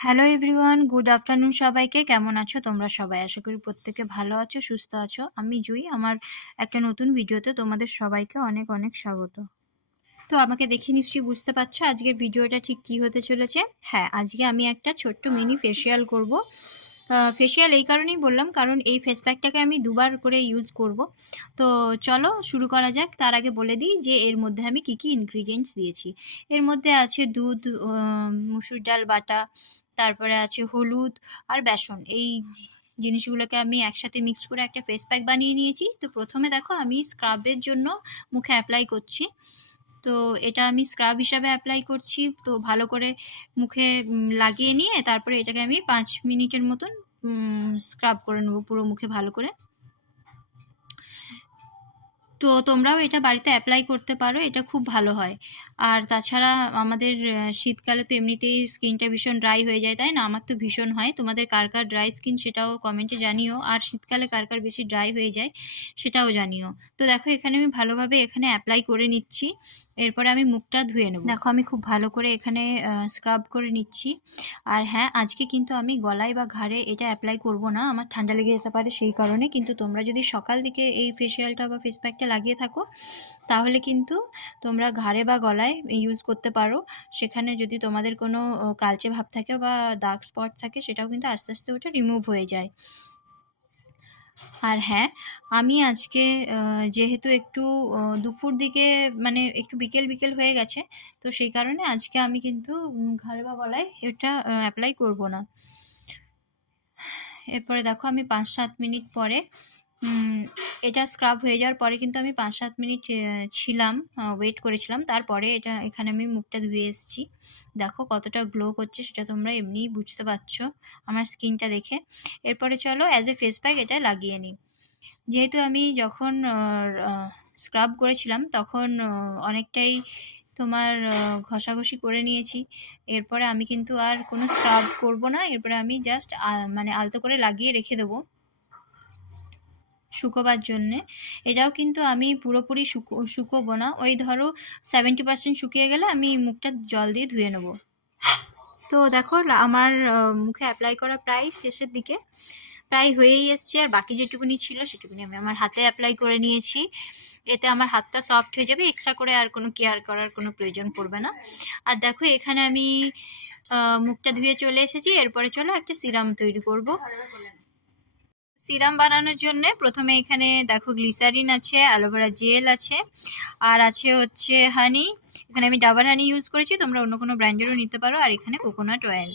Hello everyone, good afternoon সবাইকে। কেমন আছো তোমরা সবাই? আশা করি প্রত্যেকে ভালো আছো, সুস্থ আছো। আমি জুই, আমার একটা নতুন ভিডিওতে তোমাদের সবাইকে অনেক অনেক স্বাগত। তো আমাকে দেখে নিশ্চয়ই বুঝতে পারছো আজকের ভিডিওটা ঠিক কি হতে চলেছে। হ্যাঁ, আজকে আমি একটা ছোট্ট মিনি ফেসিয়াল করব। ফেসিয়াল এই কারণেই বললাম কারণ এই ফেস প্যাকটাকে আমি দুবার করে ইউজ করব। তো চলো শুরু করা যাক। তার আগে বলে দিই যে এর মধ্যে আমি কি কি ইনগ্রিডিয়েন্টস দিয়েছি। এর মধ্যে আছে দুধ, মুসুর ডাল বাটা, তারপরে আছে হলুদ আর বেসন। এই জিনিসগুলোকে আমি একসাথে মিক্স করে একটা ফেস প্যাক বানিয়ে নিয়েছি। তো প্রথমে দেখো আমি স্ক্রাবের জন্য মুখে অ্যাপ্লাই করছি। তো এটা আমি স্ক্রাব হিসাবে অ্যাপ্লাই করছি। তো ভালো করে মুখে লাগিয়ে নিয়ে তারপরে এটাকে আমি 5 মিনিটের মতন স্ক্রাব করে নেবো পুরো মুখে ভালো করে। তো তোমরাও এটা বাড়িতে অ্যাপ্লাই করতে পারো, এটা খুব ভালো হয়। আর তাছাড়া আমাদের শীতকালে তো এমনিতেই স্কিনটা ভীষণ ড্রাই হয়ে যায়, তাই না? আমার তো ভীষণ হয়। তোমাদের কার কার ড্রাই স্কিন সেটাও কমেন্টে জানিও, আর শীতকালে কার কার বেশি ড্রাই হয়ে যায় সেটাও জানিও। তো দেখো এখানে আমি ভালোভাবে এখানে অ্যাপ্লাই করে নিচ্ছি। এরপরে আমি মুখটা ধুয়ে নেব। দেখো আমি খুব ভালো করে এখানে স্ক্রাব করে নিচ্ছি। আর হ্যাঁ, আজকে কিন্তু আমি গলায় বা ঘাড়ে এটা অ্যাপ্লাই করব না, আমার ঠান্ডা লেগে যেতে পারে সেই কারণে। কিন্তু তোমরা যদি সকাল দিকে এই ফেসিয়ালটা বা ফেস প্যাকটা লাগিয়ে থাকো তাহলে কিন্তু তোমরা ঘাড়ে বা গলায় ইউজ করতে পারো। সেখানে যদি তোমাদের কোনো কালচে ভাব থাকে বা ডার্ক স্পট থাকে সেটাও কিন্তু আস্তে আস্তে ওটা রিমুভ হয়ে যায়। আর হ্যাঁ, আমি আজকে যেহেতু একটু দুপুর দিকে মানে একটু বিকেল বিকেল হয়ে গেছে, তো সেই কারণে আজকে আমি কিন্তু ঘাড়ে বা গলায় এটা অ্যাপ্লাই করব না। এরপরে দেখো আমি 5-7 মিনিট পরে এটা স্ক্রাব হয়ে যাওয়ার পরে কিন্তু আমি 5-7 মিনিট ছিলাম, ওয়েট করেছিলাম। তারপরে এটা এখানে আমি মুখটা ধুয়ে এসেছি। দেখো কতটা গ্লো করছে সেটা তোমরা এমনিই বুঝতে পারছো আমার স্কিনটা দেখে। এরপরে চলো অ্যাজ এ ফেস প্যাক এটা লাগিয়ে নিই। যেহেতু আমি যখন স্ক্রাব করেছিলাম তখন অনেকটাই তোমার ঘষাঘষি করে নিয়েছি। এরপরে আমি কিন্তু আর কোনো স্ক্রাব করব না। এরপরে আমি জাস্ট মানে আলতো করে লাগিয়ে রেখে দেবো শুকোবার জন্যে। এটাও কিন্তু আমি পুরোপুরি শুকোবো না, ওই ধরো 70% শুকিয়ে গেলে আমি মুখটা জল দিয়ে ধুয়ে নেবো। তো দেখো আমার মুখে অ্যাপ্লাই করা প্রায় শেষের দিকে, প্রায় হয়েই এসছে। আর বাকি যেটুকুনি ছিল সেটুকুনি আমি আমার হাতে অ্যাপ্লাই করে নিয়েছি। এতে আমার হাতটা সফট হয়ে যাবে, এক্সট্রা করে আর কোনো কেয়ার করার কোনো প্রয়োজন পড়বে না। আর দেখো এখানে আমি মুখটা ধুয়ে চলে এসেছি। এরপরে চলো একটা সিরাম তৈরি করব। সিরাম বানানোর জন্য প্রথমে এখানে দেখো গ্লিসারিন আছে, অ্যালোভেরা জেল আছে, আর আছে হচ্ছে হানি। এখানে আমি ডাবার হানি ইউজ করেছি, তোমরা অন্য কোনো ব্র্যান্ডেরও নিতে পারো। আর এখানে কোকোনাট অয়েল।